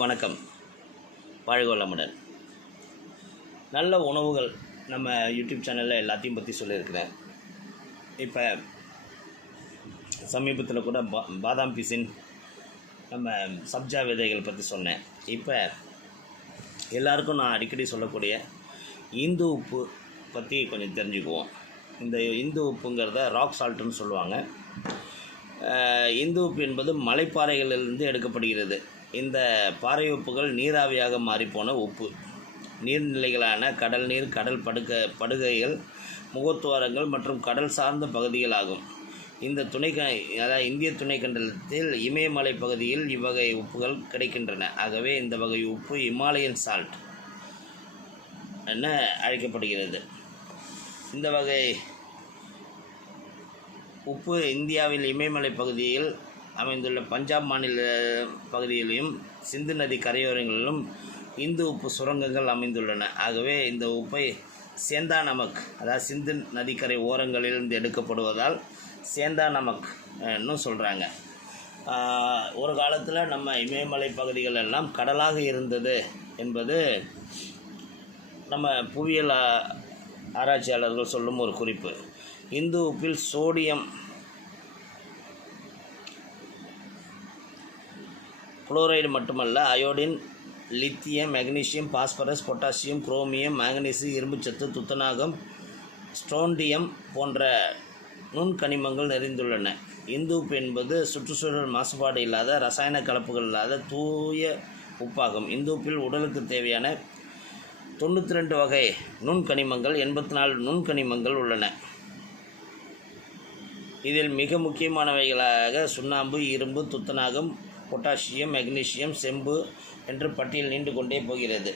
வணக்கம். வாழ்கவளமுடன் நல்ல உணவுகள் நம்ம யூடியூப் சேனலில் எல்லாத்தையும் பற்றி சொல்லியிருக்கிறேன். இப்போ சமீபத்தில் கூட பா பாதாம் பிசின் நம்ம சப்ஜா விதைகள் பற்றி சொன்னேன். இப்போ எல்லாருக்கும் நான் அடிக்கடி சொல்லக்கூடிய இந்து உப்பு பற்றி கொஞ்சம் தெரிஞ்சுக்குவோம். இந்த இந்து உப்புங்கிறத ராக் சால்ட்டுன்னு சொல்லுவாங்க. இந்துப்பு இந்து உப்பு என்பது மலைப்பாறைகளிலிருந்து எடுக்கப்படுகிறது. இந்த பாறை உப்புகள் நீராவியாக மாறிப்போன உப்பு. நீர்நிலைகளான கடல் நீர் கடல் படுக்க படுகைகள் முகத்துவாரங்கள் மற்றும் கடல் சார்ந்த பகுதிகள் ஆகும் இந்த துணை அதாவது இந்திய துணைக்கண்டலத்தில் இமயமலை பகுதியில் இவ்வகை உப்புகள் கிடைக்கின்றன. ஆகவே இந்த வகை உப்பு இமாலயன் சால்ட் என அழைக்கப்படுகிறது. இந்த வகை உப்பு இந்தியாவில் இமயமலை பகுதியில் அமைந்துள்ள பஞ்சாப் மாநில பகுதியிலும் சிந்து நதி கரையோரங்களிலும் இந்து உப்பு சுரங்கங்கள் அமைந்துள்ளன. ஆகவே இந்த உப்பை சேந்தா நமக் அதாவது சிந்து நதிக்கரை ஓரங்களிலிருந்து எடுக்கப்படுவதால் சேந்தா நமக் ன்னு சொல்கிறாங்க ஒரு காலத்தில் நம்ம இமயமலை பகுதிகள் எல்லாம் கடலாக இருந்தது என்பது நம்ம புவியியல் ஆராய்ச்சியாளர்கள் சொல்லும் ஒரு குறிப்பு. இந்து உப்பில் சோடியம் குளோரைடு மட்டுமல்ல iodine lithium magnesium phosphorus potassium chromium manganese இரும்புச்சத்து துத்தநாகம் ஸ்ட்ரோண்டியம் போன்ற நுண்கனிமங்கள் நிறைந்துள்ளன. இந்து உப்பு என்பது சுற்றுச்சூழல் மாசுபாடு இல்லாத ரசாயன கலப்புகள் இல்லாத தூய உப்பாகும். இந்து உப்பில் உடலுக்கு தேவையான தொண்ணூற்றி ரெண்டு வகை நுண்கனிமங்கள் எண்பத்தி நாலு நுண்கனிமங்கள் உள்ளன. இதில் மிக முக்கியமானவைகளாக சுண்ணாம்பு இரும்பு துத்தநாகம் பொட்டாசியம் மெக்னீசியம் செம்பு என்று பட்டியல் நீண்டு கொண்டே போகிறது.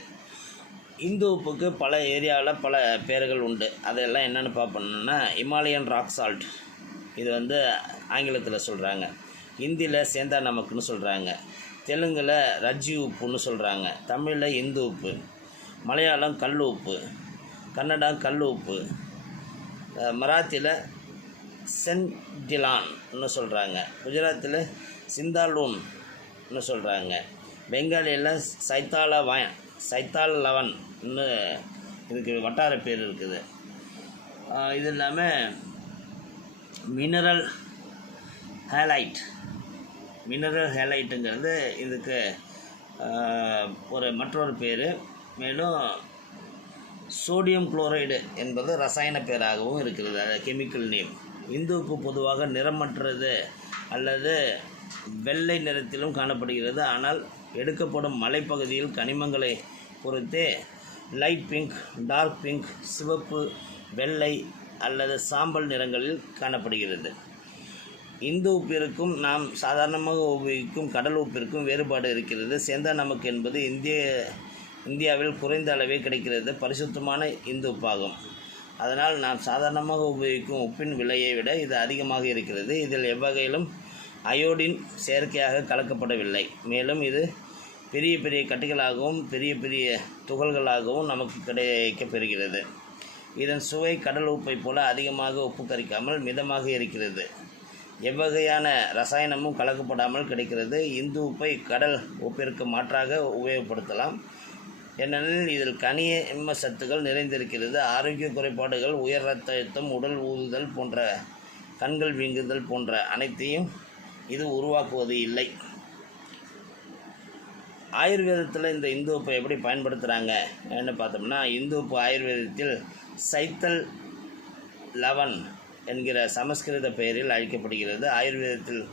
இந்து உப்புக்கு பல ஏரியாவில் பல பேர்கள் உண்டு. அதெல்லாம் என்னென்னு பார்ப்போம்னா இமாலயன் ராக் சால்ட் இது வந்து ஆங்கிலத்தில் சொல்கிறாங்க ஹிந்தியில் சேந்தா நமக்குன்னு சொல்கிறாங்க தெலுங்கில் ரஜ்ஜி உப்புன்னு சொல்கிறாங்க தமிழில் இந்து உப்பு. மலையாளம் கல் உப்பு. கன்னடம் கல் உப்பு. மராத்தியில் சென்டிலான்னு சொல்கிறாங்க குஜராத்தில் சிந்தாலூன்னு சொல்கிறாங்க பெங்காலியில் சைத்தால வ சைத்தால் லவன்னு இதுக்கு வட்டார பேர் இருக்குது. இது இல்லாமல் மினரல் ஹேலைட் மினரல் ஹேலைட்டுங்கிறது இதுக்கு ஒரு மற்றொரு பேர். மேலும் சோடியம் குளோரைடு என்பது ரசாயன பேராகவும் இருக்கிறது அது கெமிக்கல் நேம் இந்து பொதுவாக நிறமற்றது அல்லது வெள்ளை நிறத்திலும் காணப்படுகிறது. ஆனால் எடுக்கப்படும் மலைப்பகுதியில் கனிமங்களை பொறுத்தே லைட் பிங்க் டார்க் பிங்க் சிவப்பு வெள்ளை அல்லது சாம்பல் நிறங்களில் காணப்படுகிறது. இந்து உப்பிற்கும் நாம் சாதாரணமாக உபயோகிக்கும் கடல் உப்பிற்கும் வேறுபாடு இருக்கிறது. சேந்தா நமக்கு என்பது இந்திய இந்தியாவில் குறைந்த அளவே கிடைக்கிறது. பரிசுத்தமான இந்து உப்பாகும். அதனால் நாம் சாதாரணமாக உபயோகிக்கும் உப்பின் விலையை விட இது அதிகமாக இருக்கிறது. இதில் எவ்வகையிலும் அயோடின் செயற்கையாக கலக்கப்படவில்லை. மேலும் இது பெரிய பெரிய கட்டிகளாகவும் பெரிய பெரிய துகள்களாகவும் நமக்கு கிடைக்கப்பெறுகிறது இதன் சுவை கடல் உப்பை போல அதிகமாக உப்பு கரிக்காமல் மிதமாக இருக்கிறது. எவ்வகையான ரசாயனமும் கலக்கப்படாமல் கிடைக்கிறது. இந்து உப்பை கடல் உப்பிற்கு மாற்றாக உபயோகப்படுத்தலாம். ஏனெனில் இதில் கனிம சத்துக்கள் நிறைந்திருக்கிறது. ஆரோக்கிய குறைபாடுகள் உயர் ரத்த அழுத்தம் உடல் ஊதுதல் போன்ற கண்கள் வீங்குதல் போன்ற அனைத்தையும் இது உருவாக்குவது இல்லை. ஆயுர்வேதத்தில் இந்த இந்து உப்பை எப்படி பயன்படுத்துகிறாங்க என்ன பார்த்தோம்னா இந்து உப்பு ஆயுர்வேதத்தில் சைத்தல் லவன் என்கிற சமஸ்கிருத பெயரில் அழைக்கப்படுகிறது. ஆயுர்வேதத்தில்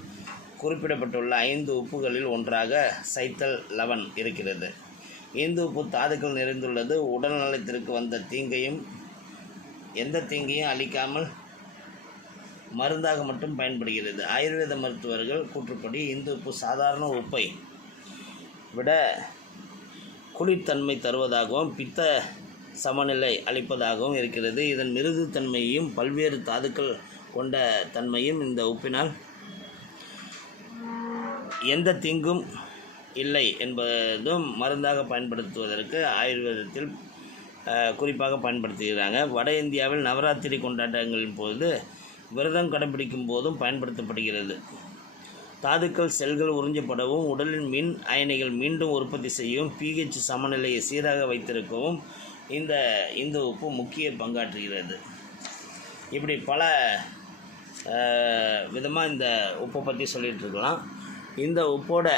குறிப்பிடப்பட்டுள்ள ஐந்து உப்புகளில் ஒன்றாக சைத்தல் லவன் இருக்கிறது. இந்து உப்பு தாதுக்கள் நிறைந்துள்ளது. உடல் நலத்திற்கு வந்த தீங்கையும் எந்த தீங்கையும் அளிக்காமல் மருந்தாக மட்டும் பயன்படுகிறது. ஆயுர்வேத மருத்துவர்கள் கூற்றுப்படி இந்து உப்பு சாதாரண உப்பை விட குளிர்த்தன்மை தருவதாகவும் பித்த சமநிலை அளிப்பதாகவும் இருக்கிறது. இதன் மிருதுத்தன்மையும் பல்வேறு தாதுக்கள் கொண்ட தன்மையும் இந்த உப்பினால் எந்த தீங்கும் இல்லை என்பதும் மருந்தாக பயன்படுத்துவதற்கு ஆயுர்வேதத்தில் குறிப்பாக பயன்படுத்துகிறாங்க. வட இந்தியாவில் நவராத்திரி கொண்டாட்டங்களின் போது விரதம் கடைபிடிக்கும் போதும் பயன்படுத்தப்படுகிறது. தாதுக்கள் செல்கள் உறிஞ்சப்படவும் உடலின் மின் அயனிகள் மீண்டும் உற்பத்தி செய்யவும் பிஹெச் சமநிலையை சீராக வைத்திருக்கவும் இந்த இந்த உப்பு முக்கிய பங்காற்றுகிறது. இப்படி பல விதமாக இந்த உப்பை பற்றி சொல்லிகிட்டு இருக்கலாம். இந்த உப்போட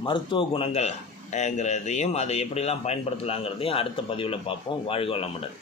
மருத்துவ குணங்கள்ங்கிறதையும் அதை எப்படிலாம் பயன்படுத்தலாங்கிறதையும் அடுத்த பதிவில் பார்ப்போம். வாழ்க வளமுடன்.